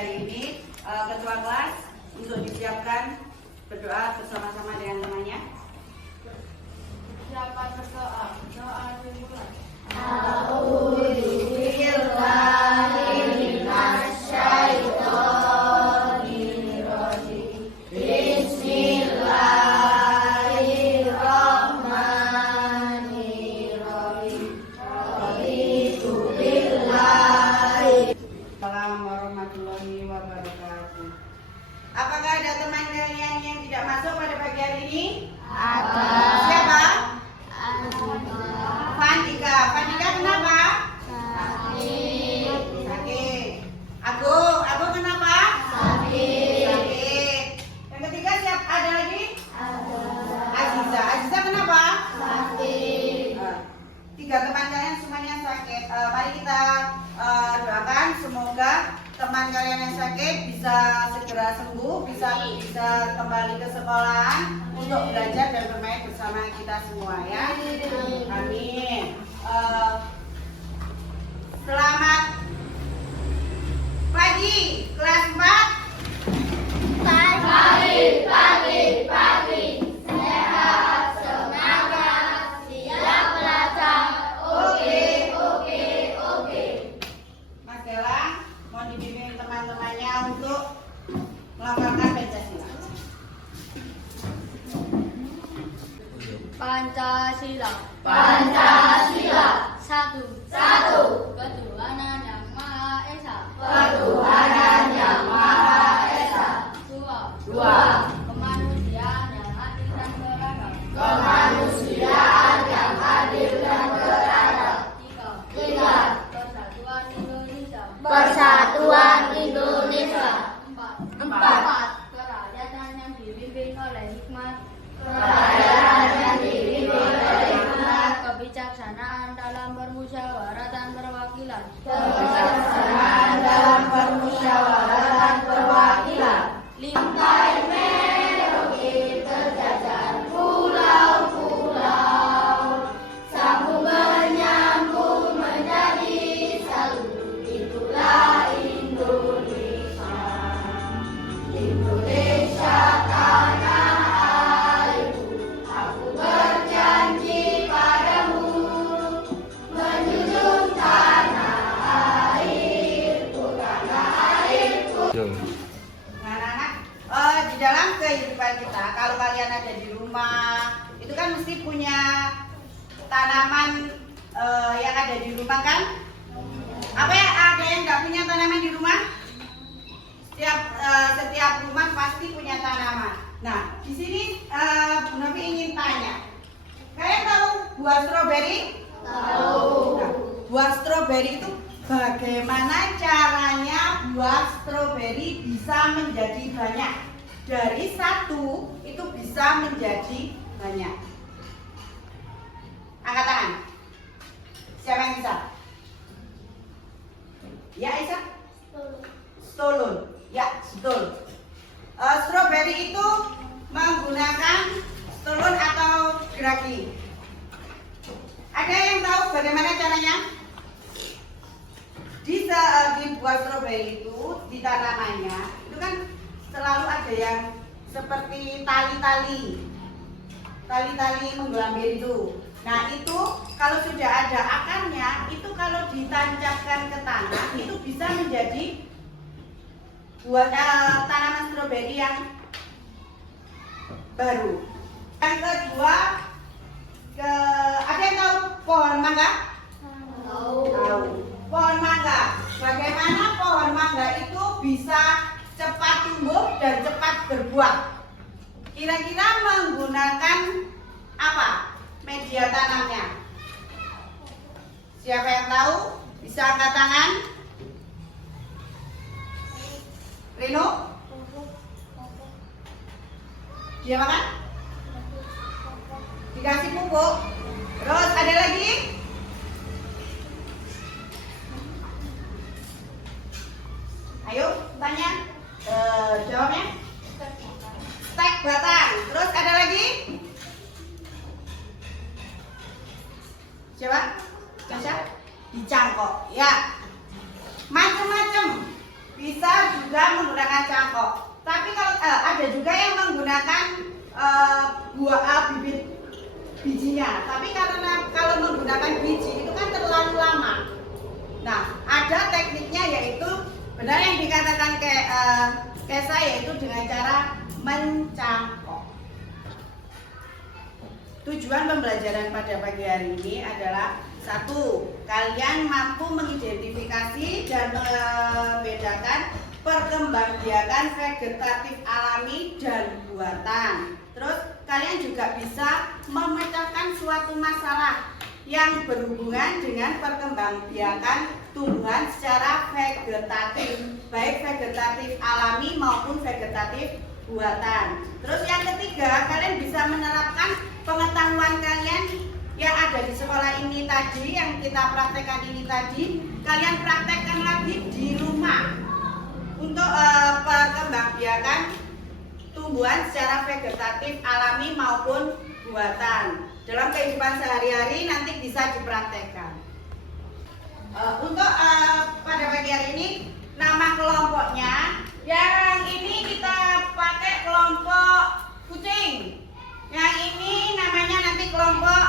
hari ini ketua kelas untuk disiapkan berdoa bersama-sama dengan temannya. Siapa berdoa? Doa dimulai. Assalamualaikum warahmatullahi wabarakatuh. Apakah ada teman kalian yang tidak masuk pada pagi hari ini? Ada. Siapa? Fandika. Fandika kenapa? Sakit. Aku kenapa? Sakit. Yang ketiga siapa? Ada lagi? Aziza. Aziza kenapa? Tiga teman kalian semuanya sakit. Mari kita doakan semoga teman kalian yang sakit bisa segera sembuh, bisa kembali ke sekolahan untuk belajar dan bermain bersama kita semua ya. Amin. Selamat pagi kelas 4. Pagi. Sehat, semangat, siap belajar. Oke. Mas Galang mau dibimbing teman-temannya untuk melafalkan Pancasila. Pancasila. Satu. Ketuhanan yang Maha Esa. Dua. Kemanusiaan yang adil dan beradab. Tiga. Persatuan Indonesia. Empat. Kerakyatan yang dipimpin oleh hikmat. Kebijaksanaan dalam permusyawaratan perwakilan. Lingkai Merauke terjajar pulau-pulau, sambung menyambung menjadi satu. Itulah Indonesia. Indonesia tanah airku, aku berjanji padamu menjunjung tanah airku, tanah airku. Anak-anak, di dalam kehidupan kita, kalau kalian ada di rumah, itu kan mesti punya tanaman yang ada di rumah kan? Apa ya? Ada yang nggak punya tanaman di rumah? Setiap rumah pasti punya tanaman. Nah, di sini Bu Novi ingin tanya, kalian tahu buah stroberi? Tahu. Nah, buah stroberi itu bagaimana caranya buah stroberi bisa menjadi banyak? Dari satu itu bisa menjadi banyak. Angkat tangan. Siapa yang bisa? Ya, Aisyah? Stolon. Ya, betul. Stroberi itu menggunakan stolon atau geragi. Ada yang tahu bagaimana caranya? Di buah stroberi itu, di tanamannya, itu kan selalu ada yang seperti tali-tali menggelambir itu. Nah, itu kalau sudah ada akarnya, itu kalau ditancapkan ke tanah, itu bisa menjadi buat tanaman stroberi yang baru. Yang kedua, ada yang tahu pohon mangga? Tahu. Pohon mangga. Bagaimana pohon mangga itu bisa cepat tumbuh dan cepat berbuah? Kira-kira menggunakan apa media tanamnya? Siapa yang tahu? Bisa angkat tangan. Rino? Dia makan? Dikasih pupuk. Terus ada lagi? Ayo tanya. Jawabnya? Stek batang. Terus ada lagi? Coba? Bisa? Dicangkok. Ya. Macam-macam. bisa juga menggunakan cangkok. Tapi kalau ada juga yang menggunakan bibit bijinya. Tapi karena kalau menggunakan biji itu kan terlalu lama. Nah, ada tekniknya yaitu benar yang dikatakan kayak saya, yaitu dengan cara mencangkok. Tujuan pembelajaran pada pagi hari ini adalah satu, kalian mampu mengidentifikasi dan membedakan perkembangbiakan vegetatif alami dan buatan. Terus kalian juga bisa memecahkan suatu masalah yang berhubungan dengan perkembangbiakan tumbuhan secara vegetatif, baik vegetatif alami maupun vegetatif buatan. Terus yang ketiga, kalian bisa menerapkan pengetahuan kalian yang ada di sekolah ini tadi, yang kita praktekkan ini tadi, kalian praktekkan lagi di rumah untuk perkembangbiakan tumbuhan secara vegetatif alami maupun buatan. Dalam kehidupan sehari-hari nanti bisa dipraktekkan. Untuk pada pagi hari ini, nama kelompoknya yang ini kita pakai kelompok kucing. Yang ini namanya nanti kelompok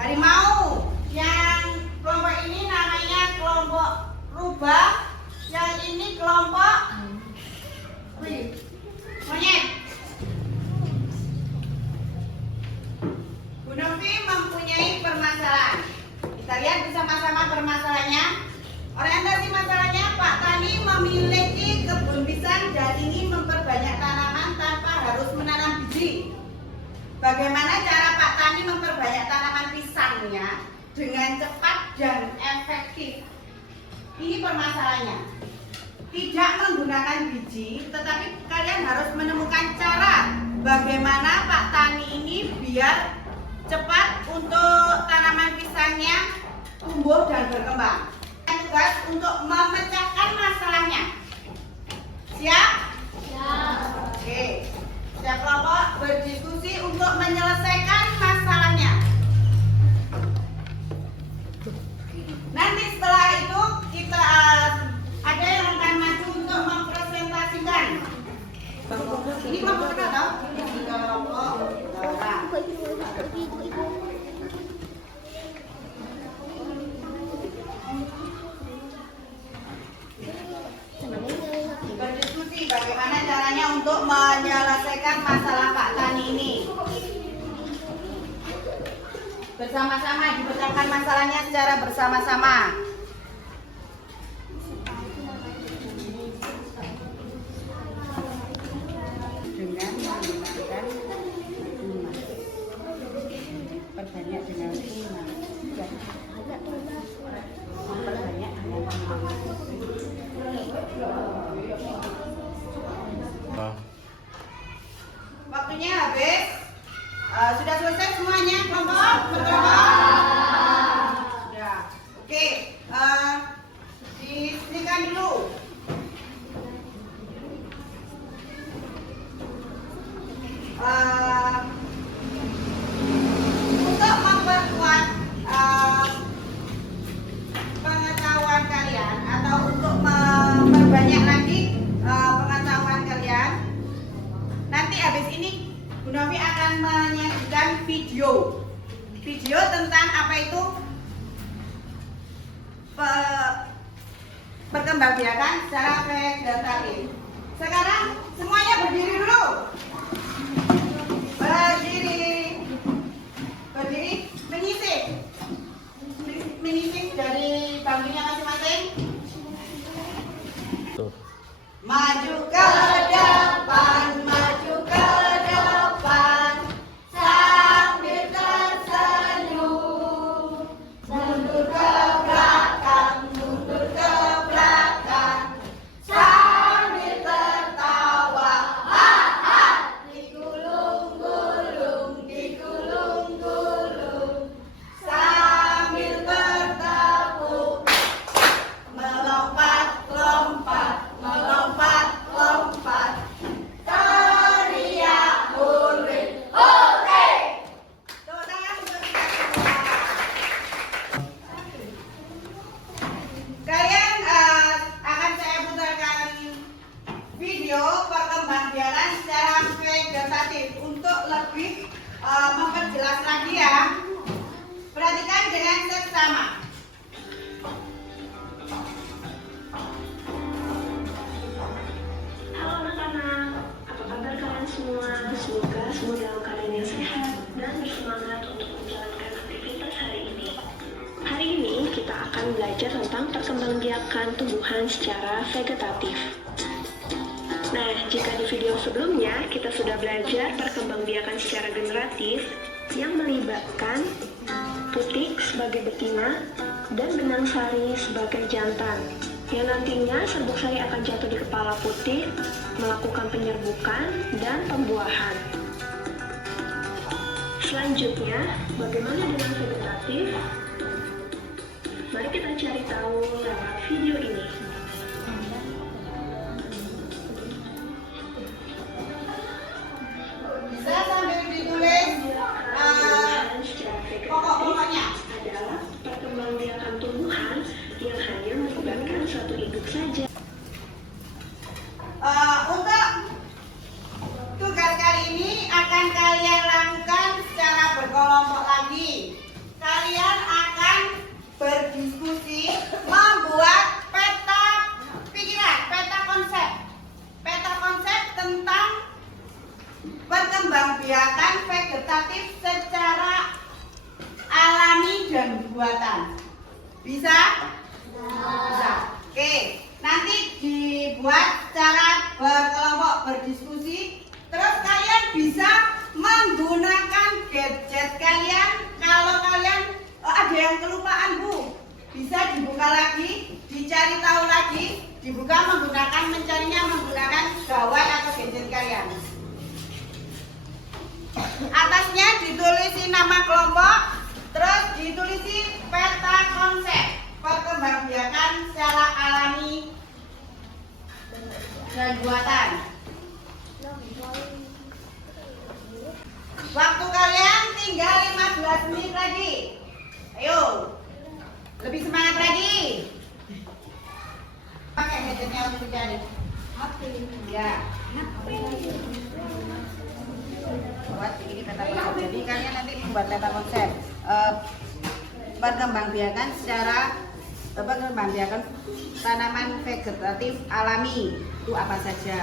harimau. Yang kelompok ini namanya kelompok rubah. Yang ini kelompok monyet. Bu Novi mempunyai permasalahan. Kita lihat bersama-sama permasalahannya. Orientasi masalahnya, Pak Tani memiliki kebun pisang dan ingin memperbanyak tanaman tanpa harus menanam biji. Bagaimana cara Pak Tani memperbanyak tanaman pisangnya dengan cepat dan efektif? Ini permasalahannya. Tidak menggunakan biji, tetapi kalian harus menemukan cara bagaimana Pak Tani ini biar cepat untuk tanaman pisangnya tumbuh dan berkembang. Tugas untuk memecahkan masalahnya. Siap? Siap. Oke. Setiap kelompok berdiskusi untuk menyelesaikan masalahnya. Nanti setelah itu kita ada yang akan maju untuk mempresentasikan. Ini kelompok berapa? Kelompok orang. Berdiskusi bagaimana caranya untuk menyelesaikan masalah Pak Tani ini. Bersama-sama dipecahkan masalahnya secara bersama-sama. Dengan menggunakan perbanyak dengan memperbanyak waktunya habis. Sudah selesai semuanya kelompok? Sudah. Oke. Disinikan dulu. Untuk memperkuat pengetahuan kalian atau untuk memperbanyak lagi pengetahuan kalian, nanti habis ini Bu Novi akan menyajikan video tentang apa itu perkembangbiakan secara vegetatif. Sekarang semuanya berdiri dulu. Berdiri, menyisip dari bangkunya masing-masing. Maju ke depan, maju ke depan, sambil tersenyum. Mundur ke belakang, sambil vegetatif. Untuk lebih memperjelas lagi ya, perhatikan dengan seksama. Halo anak-anak, apa kabar kalian semua? Semoga semua dalam keadaan yang sehat dan bersemangat untuk menjalankan aktivitas hari ini. Hari ini kita akan belajar tentang perkembangbiakan tumbuhan secara vegetatif. Nah, jika di video sebelumnya kita sudah belajar perkembangbiakan secara generatif yang melibatkan putik sebagai betina dan benang sari sebagai jantan, yang nantinya serbuk sari akan jatuh di kepala putik, melakukan penyerbukan dan pembuahan. Selanjutnya, bagaimana dengan vegetatif? Mari kita cari tahu lewat video ini. Bisa sambil ditulis pokok-pokoknya. Adalah perkembangbiakan tumbuhan yang hanya melibatkan satu induk saja. Untuk tugas kali ini akan kalian lakukan secara berkelompok lagi. Kalian akan berdiskusi membuat peta pikiran, peta konsep tentang perkembangbiakan vegetatif secara alami dan buatan. Bisa? Bisa. Oke, nanti dibuat secara berkelompok berdiskusi. Terus kalian bisa menggunakan gadget kalian. Kalau kalian ada yang kelupaan, Bu, bisa dibuka lagi, dicari tahu lagi, dibuka mencarinya menggunakan gawai atau gadget kalian. Atasnya ditulisi nama kelompok, terus ditulisi peta konsep perkembangbiakan secara alami dan buatan. Waktu kalian tinggal 15 menit lagi. Ayo, lebih semangat lagi. Pakai gadgetnya untuk mencari. Ya. Buat ini peta konsep. Jadi kalian nanti membuat peta konsep perkembangbiakan tanaman vegetatif alami itu apa saja.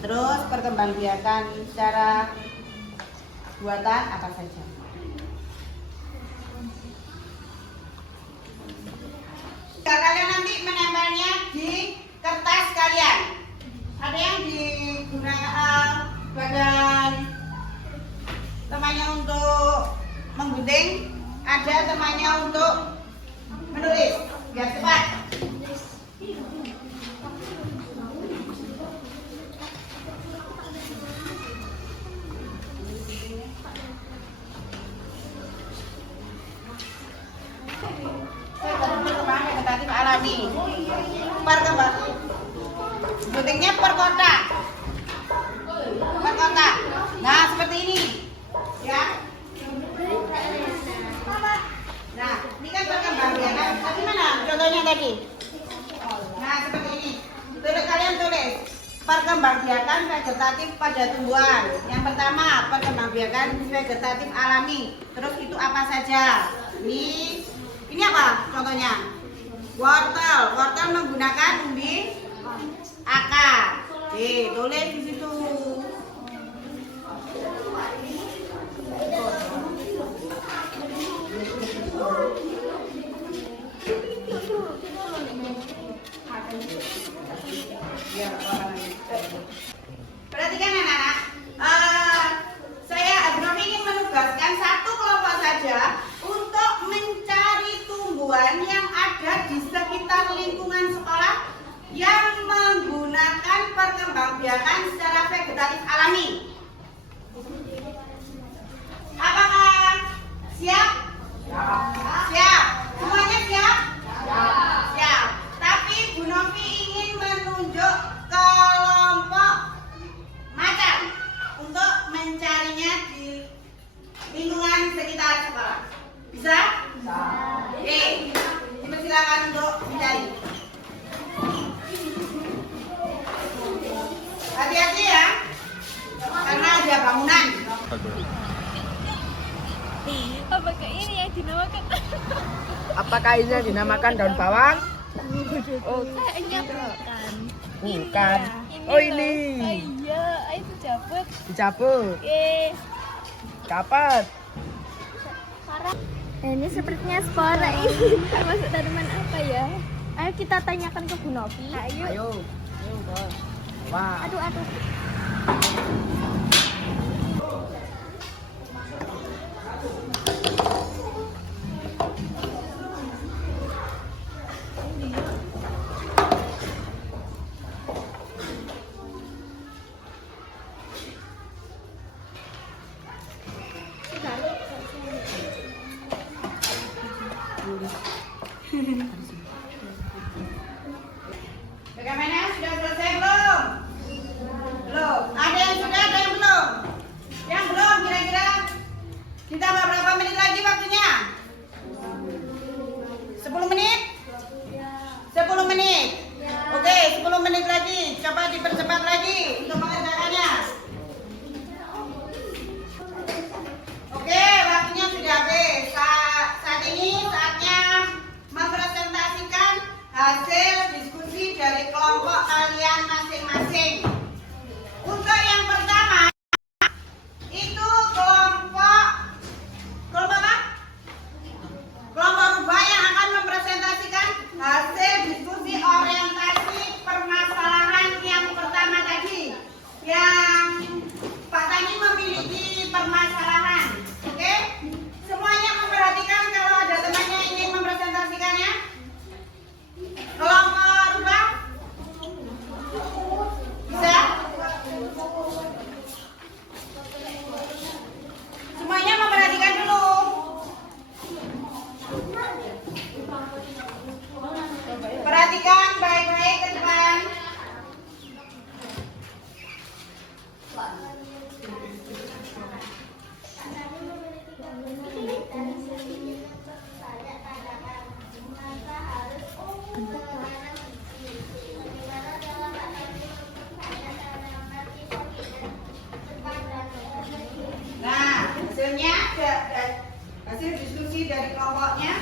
Terus perkembangbiakan secara buatan apa saja. Kalian nanti menempelnya di kertas kalian. Ada yang digunakan bagian temannya untuk menggunting, ada temannya untuk menulis biar cepat. Perkembangan vegetatif alami. Guntingnya per kotak. Nah, seperti ini. Ya. Nah, ini kan perkembangbiakan. Tapi mana contohnya tadi? Nah, seperti ini. Kalian tulis perkembangbiakan vegetatif pada tumbuhan. Yang pertama, perkembangbiakan vegetatif alami. Terus itu apa saja? Ini apa contohnya? Wortel menggunakan umbi akar. Tulis di situ. Perhatikan anak-anak, saya agronom ingin menugaskan satu kelompok saja untuk mencari tumbuhan yang ada di sekitar lingkungan sekolah yang menggunakan perkembangbiakan secara vegetatif alami. Apakah siap? Siap. Semuanya siap? Siap. Tapi Bu Novi ingin menunjuk kelompok macan untuk mencarinya di lingkungan sekitar sekolah. Bisa? Bisa. Oke, dipersilakan untuk mencari. Hati-hati ya, karena bangunan. Apakah ini yang dinamakan? Apakah ini yang dinamakan daun bawang? Oh, Kayaknya bukan. bukan. Ini Oh, loh. ini. Iya, ayo cabut. Dicabut. Oke. Dapat. Ini sepertinya spora ini termasuk tanaman apa ya? Ayo kita tanyakan ke Bu Novi. Ayo. Ayo. Wah. Aduh. Bagaimana? Sudah selesai belum? Belum. Ada yang sudah, ada yang belum? Yang belum kira-kira? Ditambah berapa menit lagi waktunya? 10 menit? 10 menit. Oke, 10 menit lagi. Coba dipercepat lagi untuk mengerjakannya. Oke, waktunya sudah habis. Saat ini saatnya mempresentasikan hasil diskusi dari kelompok kalian masing-masing. Untuk yang pertama itu kelompok apa? Kelompok rubah yang akan mempresentasikan hasil diskusi orientasi permasalahan yang pertama tadi. Yang Pak Tani memiliki permasalahan. Oke? Semuanya memperhatikan kalau ada temannya ingin mempresentasikannya. Kelompok rubah? Bisa? Semuanya memperhatikan dulu. Perhatikan baik-baik ke depan. Nah, hasilnya hasil diskusi dari kelompoknya.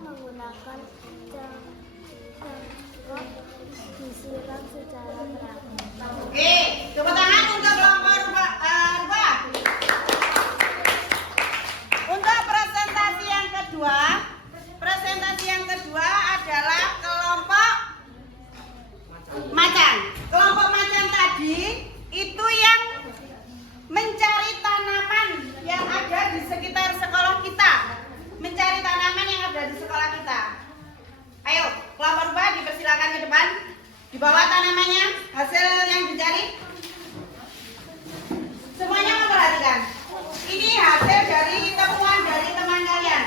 Menggunakan cangkok disiram secara merata. Oke, tepuk tangan untuk kelompok rubah. Untuk presentasi yang kedua adalah kelompok macan. Kelompok macan tadi itu yang mencari tanaman yang ada di sekitar sekolah kita. Mencari tanaman yang ada di sekolah kita. Ayo, kelompok rubah dipersilakan ke depan. Dibawa tanamannya, hasil yang dicari. Semuanya memperhatikan. Ini hasil dari temuan dari teman kalian.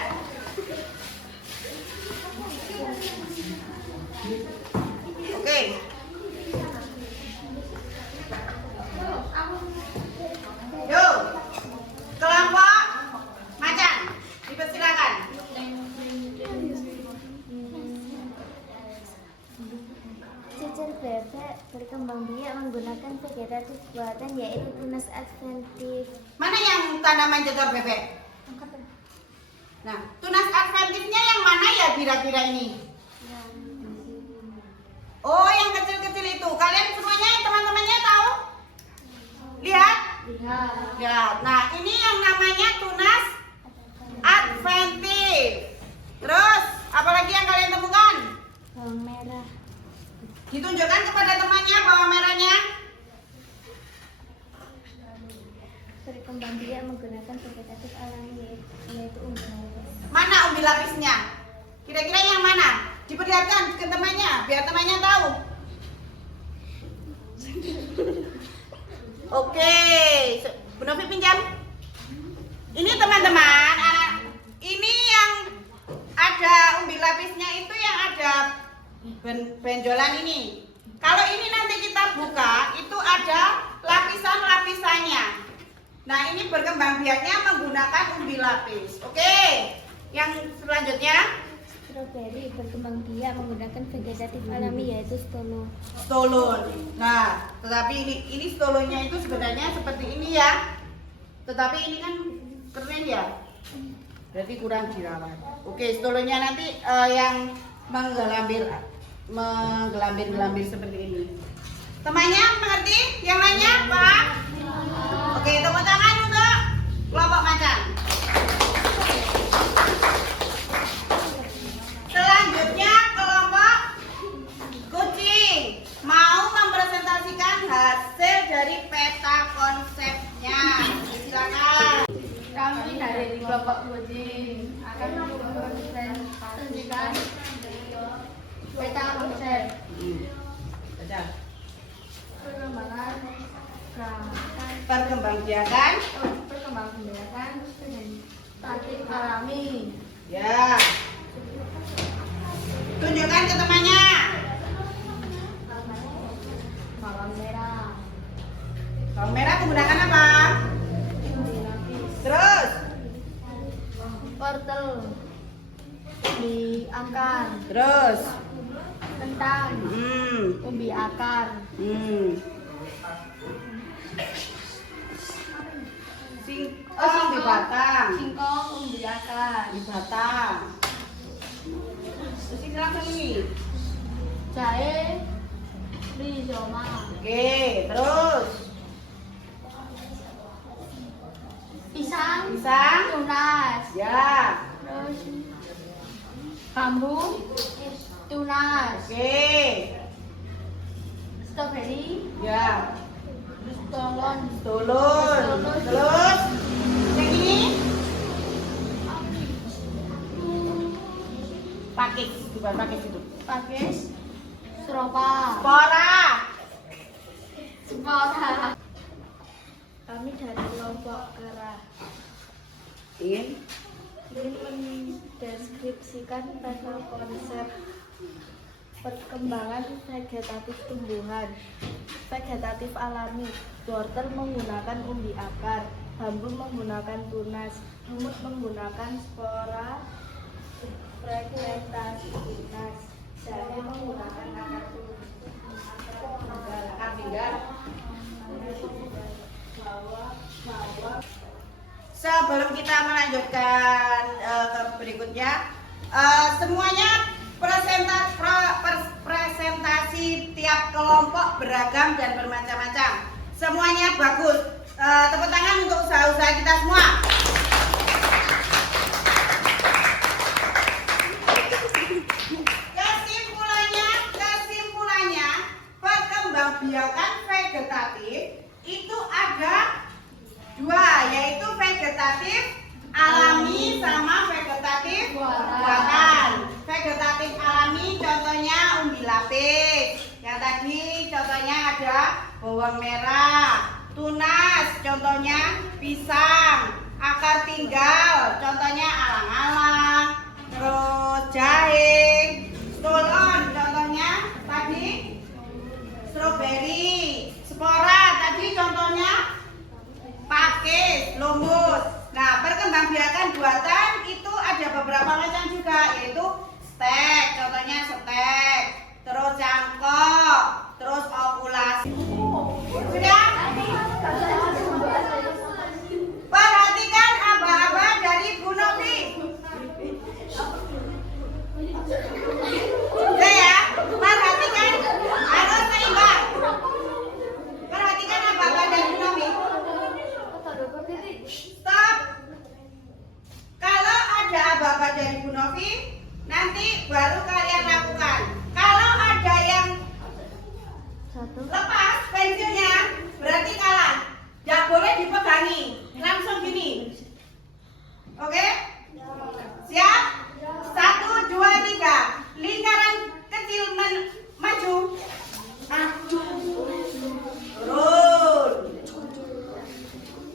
Oke. Yuk, kelompok macan, dipersilakan. Cicir bebek berkembang biak menggunakan vegetatif buatan yaitu tunas adventif. Mana yang tanaman cecor bebek? Nah, tunas adventifnya yang mana ya kira-kira ini? Oh, yang kecil-kecil itu. Kalian semuanya, teman-temannya tahu? Lihat? Lihat. Nah, ini yang namanya tunas adventif. Terus, apalagi yang kalian temukan? Bawang merah. Ditunjukkan kepada temannya bawang merahnya. Berkembang biak menggunakan vegetatif alami yaitu umbi lapis. Mana umbi lapisnya? Kira-kira yang mana? Diperlihatkan ke temannya, biar temannya tahu. Oke, Bu Novi pinjam. Ini teman-teman, ini yang ada umbi lapisnya itu yang ada benjolan ini. Kalau ini nanti kita buka, itu ada lapisan-lapisannya. Nah, ini berkembang biaknya menggunakan umbi lapis. Oke. Yang selanjutnya Stroberi berkembang biak menggunakan vegetatif alami yaitu stolon. stolon. Nah, tetapi ini stolonnya itu sebenarnya seperti ini ya. Tetapi ini kan keren ya. Berarti kurang dirawat. Oke, stolonnya nanti yang menggelambir seperti ini. Temannya mengerti? Yang lainnya, Pak? Oke, tepuk tangan untuk kelompok macan. Selanjutnya kelompok kucing mau mempresentasikan hasil dari peta konsepnya. Silakan. Kami dari kelompok kucing akan mempresentasikan peta konsep Baca. perkembangan Perkembangbiakan statik alami. ya. Tunjukkan ke temannya. Bawang merah, Bawang merah menggunakan apa? Terus, wortel, umbi akar, terus. kentang, umbi akar, Singkong di batang. singkong, umbi akar, Di batang. Terus ini langsung ini. jahe, rizoma, Oke, terus. pisang, Pisang. tunas, Ya. terus bambu, tunas, Oke. stroberi, Ya. stolon, Tulun. Terus. Yang ini. Pakis. Bukan pakis itu. pakis, seropa, Spora. spora. Kami dari kelompok kerah Ingin. mendeskripsikan peta konsep perkembangan vegetatif tumbuhan vegetatif alami. Wortel menggunakan umbi akar, bambu menggunakan tunas, lumut menggunakan spora, fragmentasi tunas, jahe menggunakan akar Akar tinggal. Sebelum kita melanjutkan ke berikutnya, semuanya presentasi tiap kelompok beragam dan bermacam-macam. Semuanya bagus. Tepuk tangan untuk usaha-usaha kita semua. Kesimpulannya, perkembangbiakan vegetatif itu ada dua, yaitu vegetatif alami sama vegetatif buatan. Vegetatif alami contohnya umbi lapis. Yang tadi contohnya ada bawang merah. Tunas contohnya pisang. Akar tinggal contohnya alang-alang. Terus jahe. Stolon contohnya tadi stroberi. Spora tadi contohnya pakis, lumut. Nah, perkembangbiakan buatan itu ada beberapa macam juga, yaitu stek, contohnya stek, terus cangkok, terus okulasi. Sudah? Perhatikan aba-aba dari Bu Novi. Sudah ya? Perhatikan, harus seimbang. Perhatikan aba-aba dari Bu Novi. Stop. Kalau ada aba-aba dari Bu Novi, nanti baru kalian lakukan. Kalau ada yang lepas pensilnya, berarti kalah. Tidak boleh dipegangi. Langsung gini. Oke? Siap? 1, 2, 3. Lingkaran kecil maju. Turun.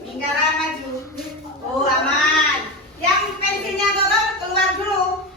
Lingkaran maju. Oh, aman. Yang pensilnya turun, keluar dulu.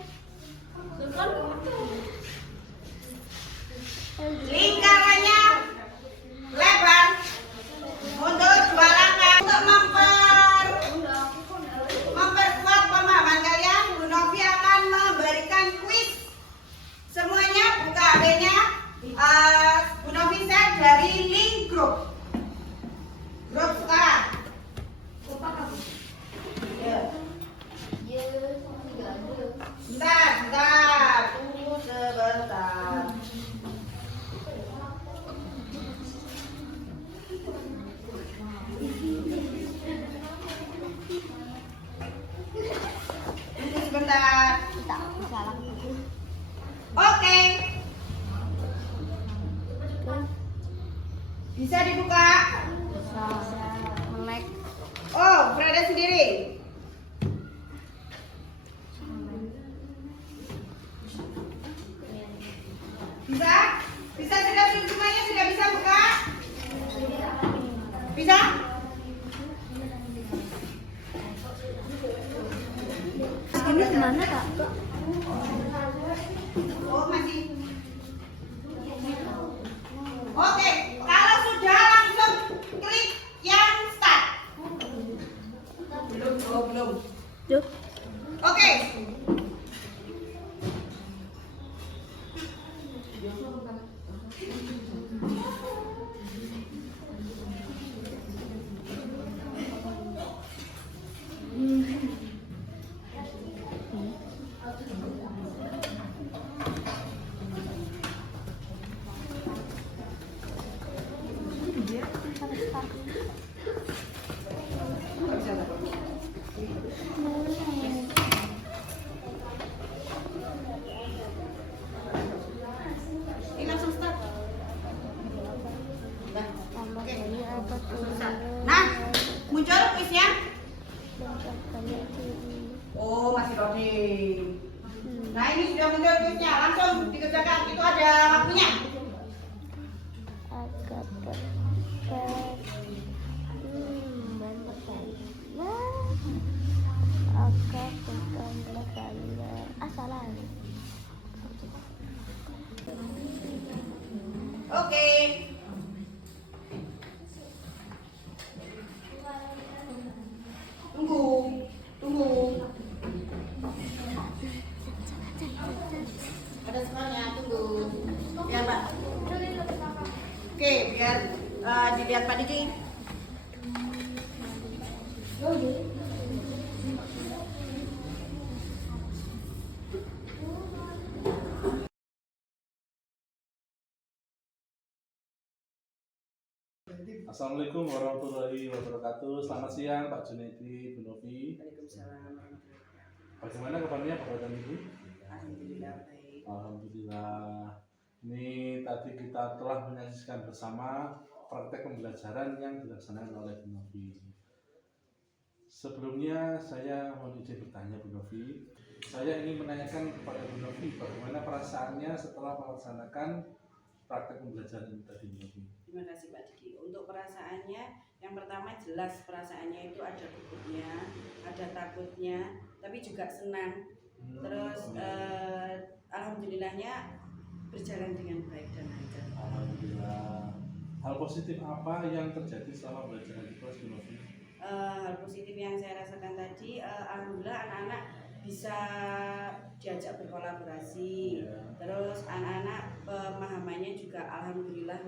dibuka? Bisa melek. Oh, Freda sendiri. Bisa? Bisa sudah semuanya sudah bisa buka? Bisa? Ini kemana kak? Oh, masih. Oke, kalau sudah langsung klik yang start. Belum, oh belum. Duh. Oke. Ini langsung start. Nah, Tambah oke. kali apa tuh? Nah, muncul kuisnya. Tambah kali kiri. Oh, masih loading. Nah, ini sudah muncul kuisnya. Langsung dikerjakan. Itu ada waktunya. Agak berat. Banyak kali. Nah, agak tekan kali. Salah. Oke. Tunggu, tunggu. Ada semuanya, tunggu. Biar Pak. Oke, biar dilihat Pak Diki. Assalamualaikum warahmatullahi wabarakatuh. Selamat siang Pak Junaidi, Bu Novi. Waalaikumsalam. Bagaimana kabarnya Pak dan Ibu? Alhamdulillah baik. Alhamdulillah. Ini tadi kita telah menyaksikan bersama praktek pembelajaran yang dilaksanakan oleh Bu Novi. Sebelumnya saya mohon izin bertanya Bu Novi. Saya ingin menanyakan kepada Bu Novi bagaimana perasaannya setelah melaksanakan praktek pembelajaran ini tadi Bu Novi. Terima kasih Pak Diki. Untuk perasaannya, yang pertama jelas perasaannya itu ada gugupnya, ada takutnya, tapi juga senang. Terus alhamdulillahnya berjalan dengan baik dan lancar. Alhamdulillah. Hal positif apa yang terjadi selama belajar di kelas Bu Novi? Hal positif yang saya rasakan tadi, alhamdulillah anak-anak bisa diajak berkolaborasi. Ya. Terus anak-anak pemahamannya juga alhamdulillah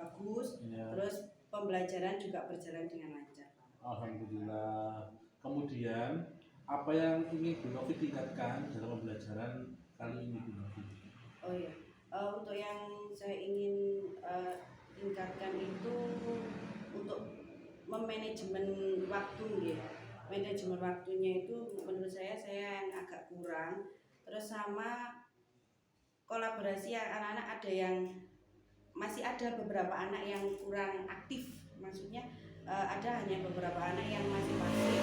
bagus. Ya. Terus pembelajaran juga berjalan dengan lancar. Alhamdulillah. Kemudian apa yang ingin Bu Novi tingkatkan dalam pembelajaran kali ini Bu Novi? Oh iya, untuk yang saya ingin tingkatkan itu untuk memanajemen waktu ya. Manajemen waktunya itu menurut saya yang agak kurang. Terus sama kolaborasi anak-anak ada yang masih ada beberapa anak yang kurang aktif, maksudnya ada hanya beberapa anak yang masih pasif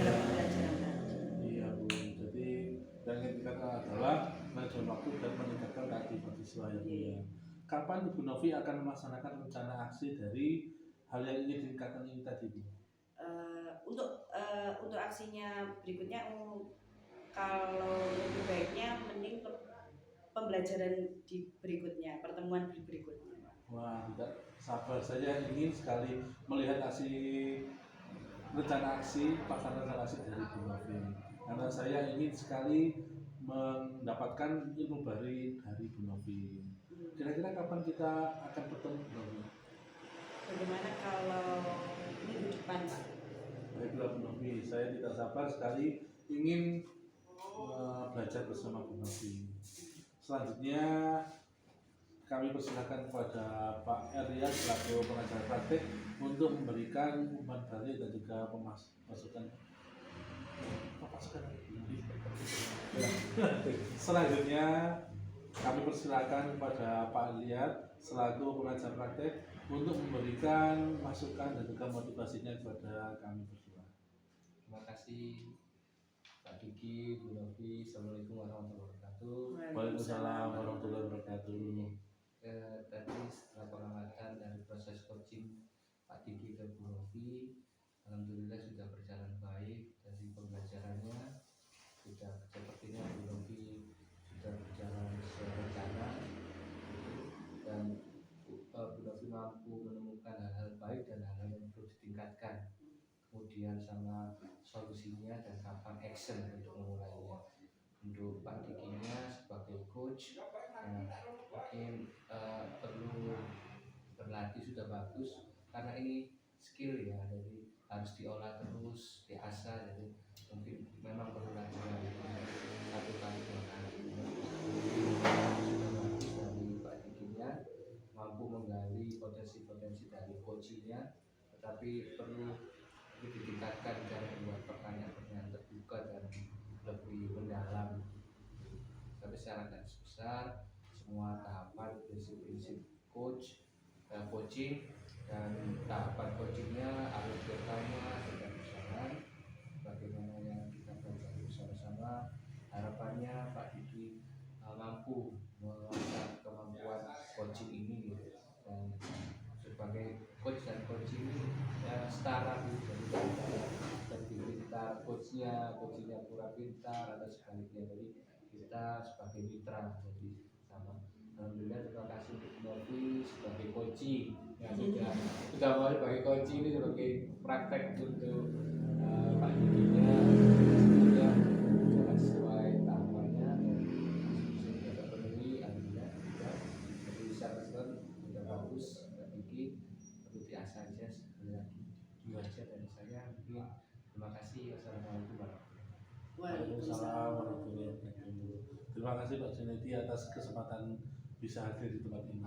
dalam pembelajaran tadi. Iya Bu, jadi yang ingin ditingkatkan adalah manajemen waktu dan meningkatkan keaktifan siswa ya Bu ya. Kapan Bu Novi akan melaksanakan rencana aksi dari hal yang ingin ditingkatkan ini tadi Bu? Untuk aksinya berikutnya, kalau lebih baiknya mending pembelajaran di berikutnya, pertemuan berikutnya. Wah, tidak sabar saja ingin sekali melihat rencana aksi dari Bu Novi. Karena saya ingin sekali mendapatkan ilmu baru dari Bu Novi. Kira-kira kapan kita akan bertemu Bu Novi? Bagaimana kalau minggu depan Pak? Baiklah Bu Novi, saya tidak sabar sekali ingin belajar bersama Bu Novi. Selanjutnya kami persilakan kepada Pak Erya selaku pengajar praktik untuk memberikan umpan balik dan juga pemasukan. Selanjutnya kami persilakan kepada Pak Liat selaku pengajar praktik untuk memberikan masukan dan juga motivasinya kepada kami berdua. Terima kasih Pak Diki, Bu Novi. Assalamualaikum warahmatullahi wabarakatuh. Waalaikumsalam warahmatullahi wabarakatuh. Tadi setelah pengamatan dari proses coaching Pak Diki ke Bu Novi, alhamdulillah sudah berjalan baik. Dari pembelajarannya sudah sepertinya Bu Novi sudah berjalan sesuai rencana, dan Bu Novi mampu menemukan hal-hal baik dan hal-hal yang perlu ditingkatkan, kemudian sama solusinya dan kapan action untuk memulainya. Untuk Pak Dikinya sebagai coach, mungkin perlu berlatih sudah bagus, karena ini skill ya, jadi harus diolah terus, diasah, jadi mungkin memang perlu latihan satu kali dua kali. Sudah bagus dari Pak Dikinya, mampu menggali potensi-potensi dari coachingnya, tetapi perlu ditingkatkan cara membuat pertanyaan-pertanyaan terbuka dan lebih mendalam. Tapi secara garis besar semua tahapan prinsip-prinsip coaching dan tahapan coachingnya, alur ceritanya sudah berjalan bagaimana yang kita belajar bersama-sama. Harapannya Pak Diki mampu mengasah kemampuan coaching ini gitu. Dan sebagai coach dan coaching ini ya setara gitu, jadi kita coachnya kurang pintar atau sebaliknya, jadi kita sebagai mitra jadi sama. Alhamdulillah, terima kasih untuk Novi sebagai coaching ya, sudah mau sebagai coaching ini sebagai praktek untuk Pak Dikinya, semoga jalan sesuai tahapannya dan sudah terpenuhi. Alhamdulillah jadi bisa respon sudah bagus. Pak Diki perlu diasah aja sekali lagi. Itu aja dari saya, mungkin. Terima kasih. Wassalamualaikum warahmatullahi wabarakatuh. Waalaikumsalam warahmatullahi wabarakatuh. Terima kasih Pak Junedi atas kesempatan bisa hadir di tempat ini.